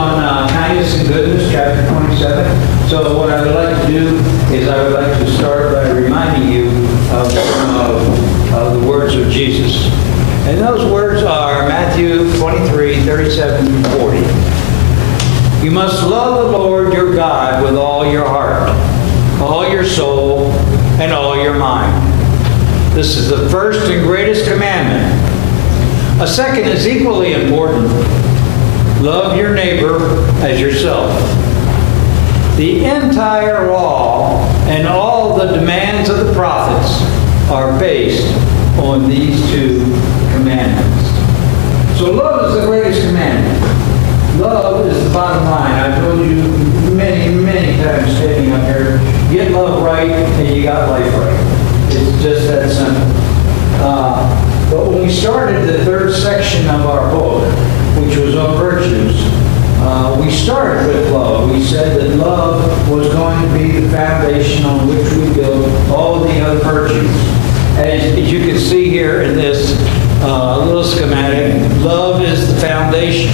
on kindness and goodness, chapter 27. So what I would like to do is I would like to start by reminding you of some of the words of Jesus. And those words are Matthew 23, 37 through 40. You must love the Lord your God with all your heart, all your soul, and all your mind. This is the first and greatest commandment. A second is equally important. Love your neighbor as yourself. The entire law and all the demands of the prophets are based on these two commandments. So love is the greatest commandment. Love is the bottom line. I've told you many, many times standing up here, get love right and you got life right. It's just that simple. But when we started the third section of our book, which was on virtues, we started with love. We said that love was going to be the foundation on which we build all the other virtues. As you can see here in this little schematic, love is the foundation.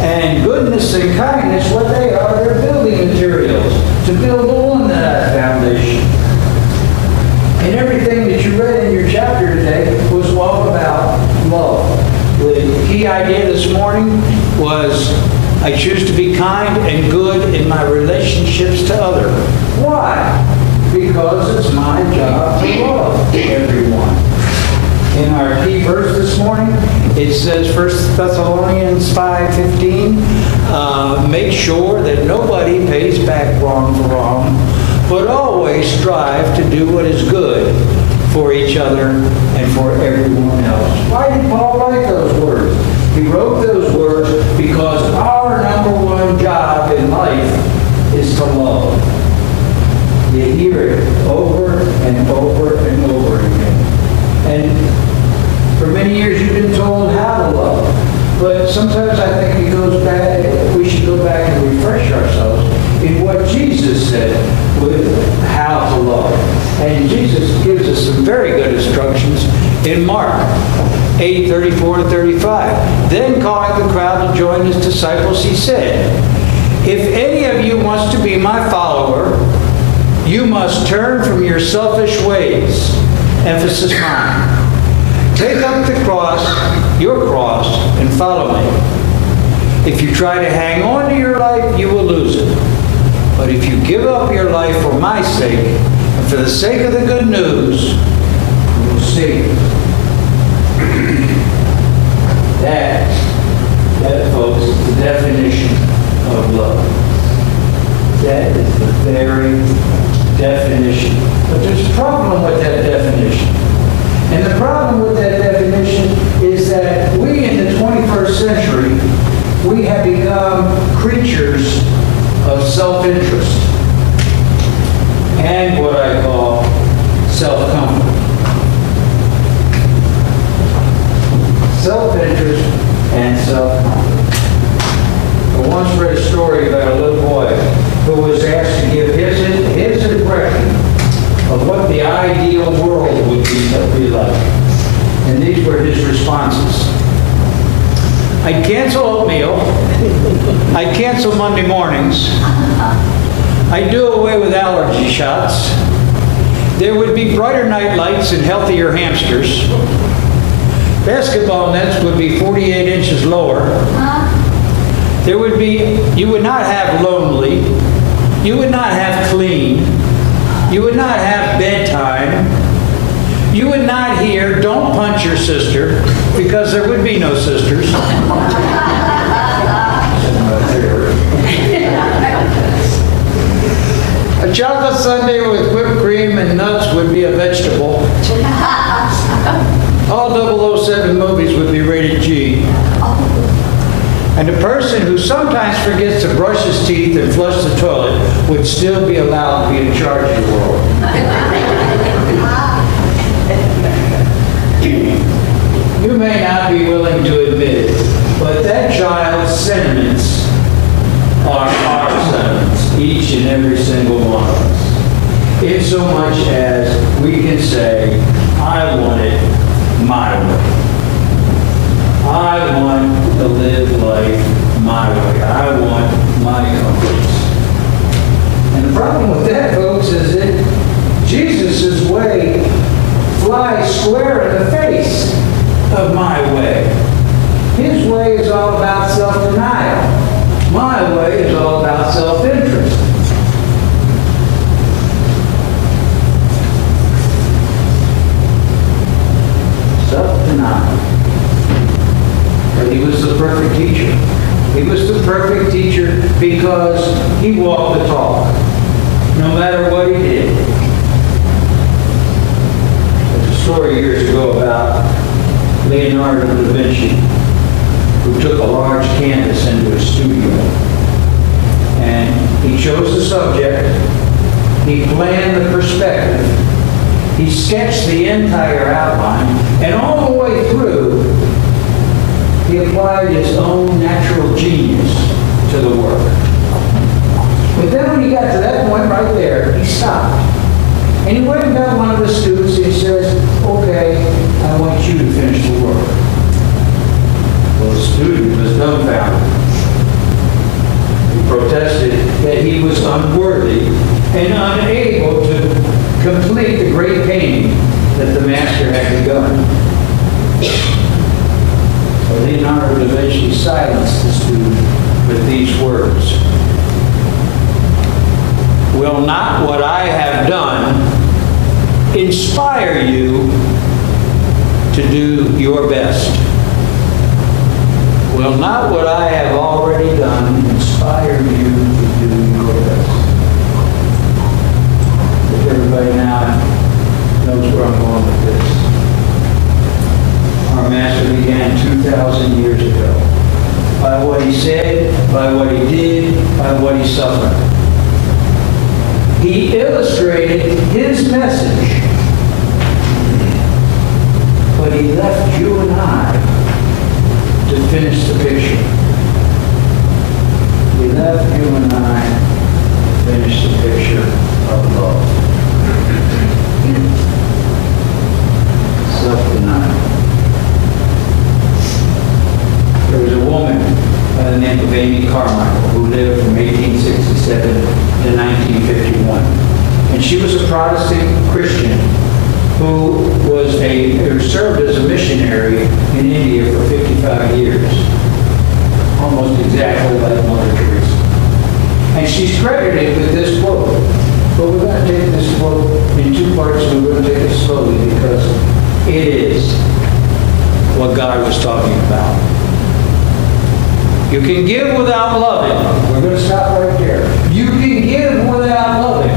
And goodness and kindness, what they are, they're building materials to build on that foundation. And everything that you read in your chapter today was all about love. The key idea this morning was I choose to be kind and good in my relationships to others. Why? Because it's my job to love everyone. In our key verse this morning, it says 1 Thessalonians 5:15, make sure that nobody pays back wrong for wrong, but always strive to do what is good for each other and for everyone else. Why did Paul write those words? He wrote those words because our number one job in life is to love. You hear it over and over and over again. And for many years you've been told how to love. But sometimes I think it goes back, we should go back and refresh ourselves in what Jesus said with how to love. And Jesus gives us some very good instructions in Mark 8:34 to 35. Then calling the crowd to join his disciples, he said, if any of you wants to be my follower, you must turn from your selfish ways. Emphasis mine. Take up the cross, your cross, and follow me. If you try to hang on to your life, you will lose it. But if you give up your life for my sake, and for the sake of the good news, you will save it. That, folks, is the definition of love. That is the very definition. But there's a problem with that definition. And the problem with that definition is that we in the 21st century, we have become creatures of self-interest and what I call self-comfort. Self-interest and self-comfort. I once read a story about a little boy who was asked to give his impression of what the ideal world would be like. And these were his responses. I'd cancel oatmeal. I'd cancel Monday mornings. I'd do away with allergy shots. There would be brighter night lights and healthier hamsters. Basketball nets would be 48 inches lower. You would not have lonely. You would not have clean. You would not have bedtime. You would not hear, don't punch your sister, because there would be no sisters. A chocolate sundae with whipped cream and nuts would be a vegetable. All 007 movies would be rated G. And a person who sometimes forgets to brush his teeth and flush the toilet would still be allowed to be in charge of the world. You may not be willing to admit it, but that child's sentiments are our sentiments, each and every single one of us. In so much as we can say, I want it my way. I want to live life my my way. I want my comforts. And the problem with that, folks, is that Jesus' way flies square in the face of my way. His way is all about self-denial. My way is all about self-interest. Self-denial. But he was the perfect teacher. He was the perfect teacher because he walked the talk, no matter what he did. There's a story years ago about Leonardo da Vinci, who took a large canvas into his studio. And he chose the subject, he planned the perspective, he sketched the entire outline, and all the way through, he applied his own natural genius to the work. But then when he got to that point right there, he stopped. And he went and got one of the students and he says, okay, I want you to finish the work. Well, the student was dumbfounded. He protested that he was unworthy and unable to complete the great painting that the master had begun. So Leonardo da Vinci silenced the student with these words. Will not what I have done inspire you to do your best? Will not what I have already done inspire you to do your best? If everybody now knows where I'm going with this. Our Master began 2,000 years ago. By what he said, by what he did, by what he suffered. He illustrated his message, but he left you and I to finish the picture. He left you and I to finish the picture of love. Self-denial. There was a woman by the name of Amy Carmichael who lived from 1867 to 1951. And she was a Protestant Christian who served as a missionary in India for 55 years. Almost exactly like Mother Teresa. And she's credited with this quote. But we're going to take this quote in two parts and we're going to take it slowly because it is what God was talking about. You can give without loving. We're going to stop right there. You can give without loving.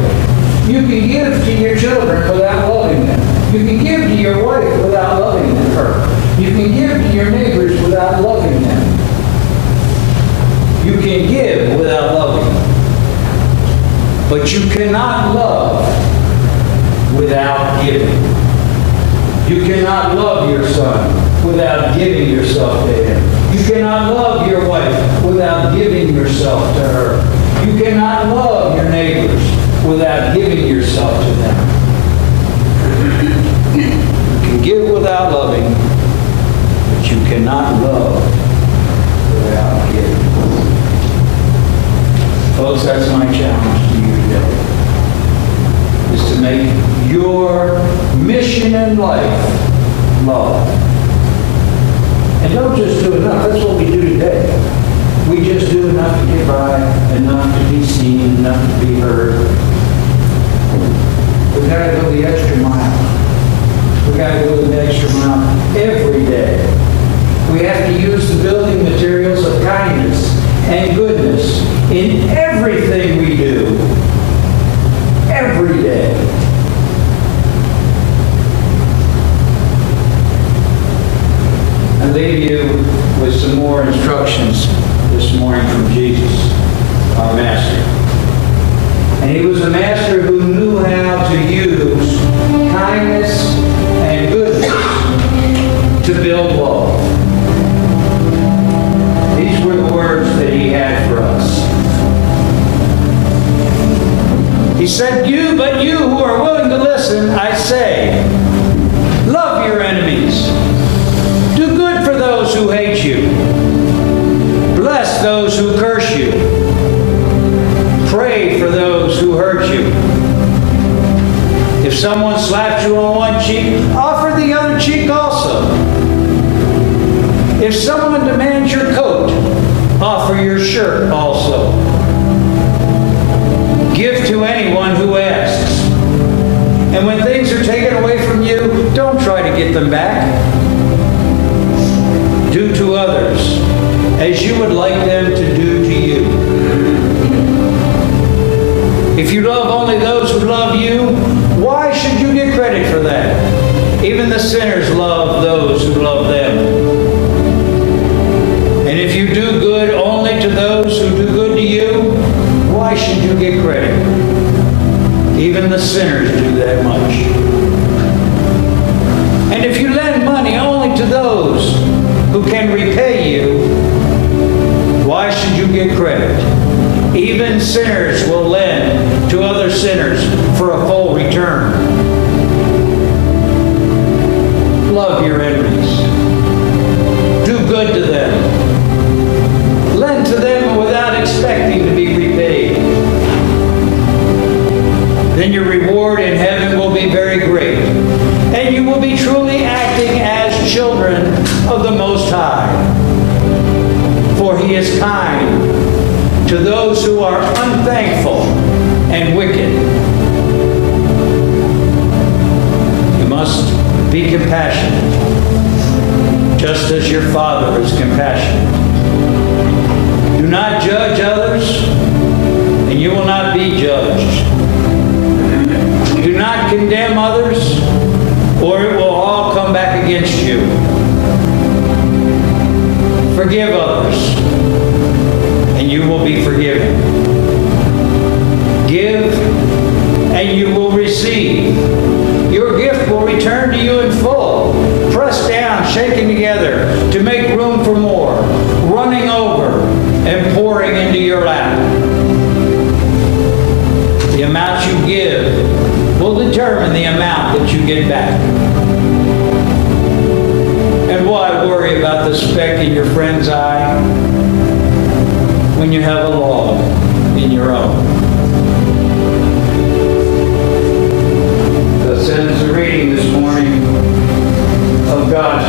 You can give to your children without loving them. You can give to your wife without loving her. You can give to your neighbors without loving them. You can give without loving. But you cannot love without giving. You cannot love your son without giving yourself to him. You cannot love your wife without giving yourself to her. You cannot love your neighbors without giving yourself to them. You can give without loving, but you cannot love without giving. Folks, that's my challenge to you today, is to make your mission in life love. And don't just do enough. That's what we do today. We just do enough to get by, enough to be seen, enough to be heard. We've got to go the extra mile. We've got to go the extra mile every day. We have to use the building materials of kindness and goodness in everything we do, every day. I leave you with some more instructions this morning from Jesus, our Master. And he was a master who knew how to use kindness and goodness to build love. These were the words that he had for us. He said, but you who are willing to listen, I say, love your enemies. Do good for those who hate you. Bless those who shirt also. Give to anyone who asks. And when things are taken away from you, don't try to get them back. Do to others as you would like them to do to you. If you love only those who love you, why should you get credit for that? Even the sinners love those who love them. And if you do good only to those who do good to you, why should you get credit? Even the sinners do that much. And if you lend money only to those who can repay you, why should you get credit? Even sinners will lend to other sinners for a full return. Love your enemies. Do good to them. Lend to them without expecting to be repaid. Then your reward in heaven will be very great, and you will be truly acting as children of the Most High. For He is kind to those who are unthankful and wicked. You must be compassionate, just as your Father is compassionate. Do not judge others, and you will not be judged. Do not condemn others, or it will all come back against you. Forgive others, and you will be forgiven. Give, and you will receive. Your gift will return to you in full, pressed down, shaken together, to make room for more, running over and pouring into your lap. The amount you give will determine the amount that you get back. And why worry about the speck in your friend's eye when you have a log in your own? Thus ends the reading this morning of God's